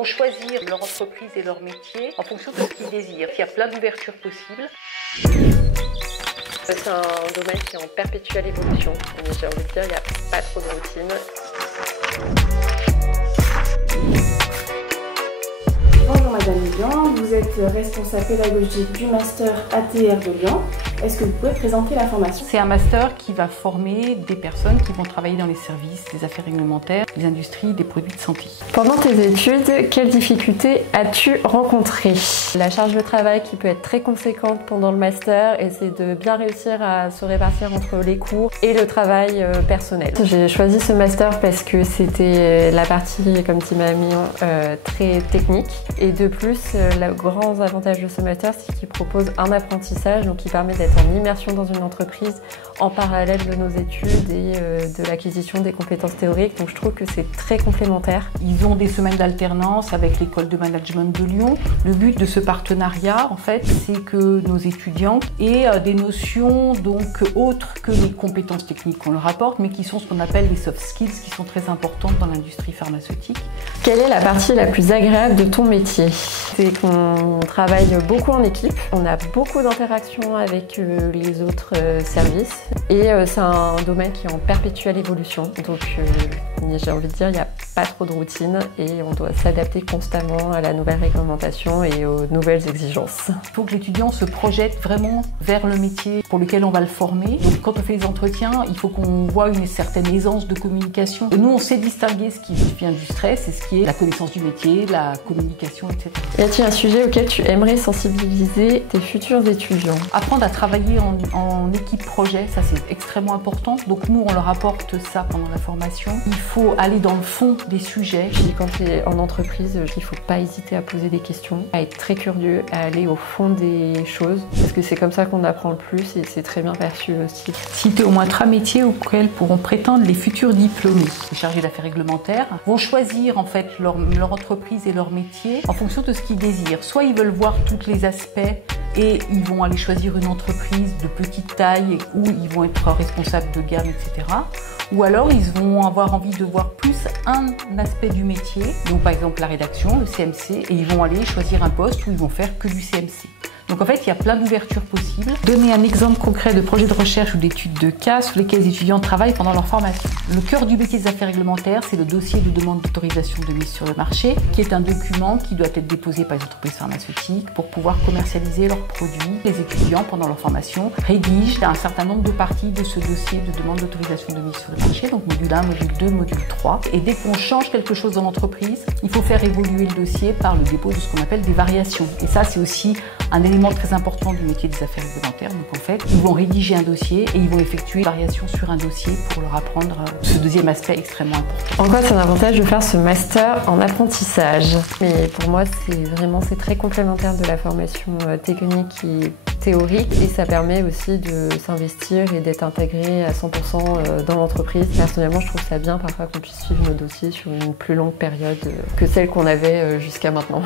vont choisir leur entreprise et leur métier en fonction de ce qu'ils désirent. Il y a plein d'ouvertures possibles. C'est un domaine qui est en perpétuelle évolution. J'ai envie de dire, il n'y a pas trop de routine. Bonjour Madame Lyon, vous êtes responsable pédagogique du Master ATR de Lyon. Est-ce que vous pouvez présenter la formation? C'est un master qui va former des personnes qui vont travailler dans les services, les affaires réglementaires, les industries, des produits de santé. Pendant tes études, quelles difficultés as-tu rencontrées? La charge de travail qui peut être très conséquente pendant le master et c'est de bien réussir à se répartir entre les cours et le travail personnel. J'ai choisi ce master parce que c'était la partie, comme dit Mamie, très technique. Et de plus, le grand avantage de ce master, c'est qu'il propose un apprentissage, donc qui permet d'être en immersion dans une entreprise en parallèle de nos études et de l'acquisition des compétences théoriques. Donc je trouve que c'est très complémentaire. Ils ont des semaines d'alternance avec l'école de management de Lyon. Le but de ce partenariat, en fait, c'est que nos étudiants aient des notions donc autres que les compétences techniques qu'on leur apporte, mais qui sont ce qu'on appelle les soft skills, qui sont très importantes dans l'industrie pharmaceutique. Quelle est la partie la plus agréable de ton métier? C'est qu'on travaille beaucoup en équipe, on a beaucoup d'interactions avec les autres services et c'est un domaine qui est en perpétuelle évolution. Donc j'ai envie de dire, il n'y a pas trop de routine et on doit s'adapter constamment à la nouvelle réglementation et aux nouvelles exigences. Il faut que l'étudiant se projette vraiment vers le métier pour lequel on va le former. Donc quand on fait les entretiens, il faut qu'on voit une certaine aisance de communication. Et nous, on sait distinguer ce qui vient du stress et ce qui est la connaissance du métier, la communication, etc. Y a-t-il un sujet auquel tu aimerais sensibiliser tes futurs étudiants? Apprendre à travailler en équipe projet, ça c'est extrêmement important. Donc nous, on leur apporte ça pendant la formation. Il faut aller dans le fond des sujets. Puis quand tu es en entreprise, il ne faut pas hésiter à poser des questions, à être très curieux, à aller au fond des choses, parce que c'est comme ça qu'on apprend le plus et c'est très bien perçu aussi. Citer au moins 3 métiers auxquels pourront prétendre les futurs diplômés. Les chargés d'affaires réglementaires vont choisir en fait leur entreprise et leur métier en fonction de ce qu'ils désirent. Soit ils veulent voir tous les aspects et ils vont aller choisir une entreprise de petite taille où ils vont être responsables de gamme, etc. Ou alors ils vont avoir envie de voir plus un aspect du métier, donc par exemple la rédaction, le CMC, et ils vont aller choisir un poste où ils vont faire que du CMC. Donc en fait, il y a plein d'ouvertures possibles. Donner un exemple concret de projet de recherche ou d'études de cas sur lesquels les étudiants travaillent pendant leur formation. Le cœur du métier des affaires réglementaires, c'est le dossier de demande d'autorisation de mise sur le marché, qui est un document qui doit être déposé par les entreprises pharmaceutiques pour pouvoir commercialiser leurs produits. Les étudiants, pendant leur formation, rédigent un certain nombre de parties de ce dossier de demande d'autorisation de mise sur le marché, donc module 1, module 2, module 3. Et dès qu'on change quelque chose dans l'entreprise, il faut faire évoluer le dossier par le dépôt de ce qu'on appelle des variations. Et ça, c'est aussi un élément très important du métier des affaires réglementaires. Donc en fait, ils vont rédiger un dossier et ils vont effectuer une variation sur un dossier pour leur apprendre ce deuxième aspect extrêmement important. En quoi c'est un avantage de faire ce master en apprentissage? Mais pour moi, c'est très complémentaire de la formation technique et théorique et ça permet aussi de s'investir et d'être intégré à 100% dans l'entreprise. Personnellement, je trouve ça bien parfois qu'on puisse suivre nos dossiers sur une plus longue période que celle qu'on avait jusqu'à maintenant.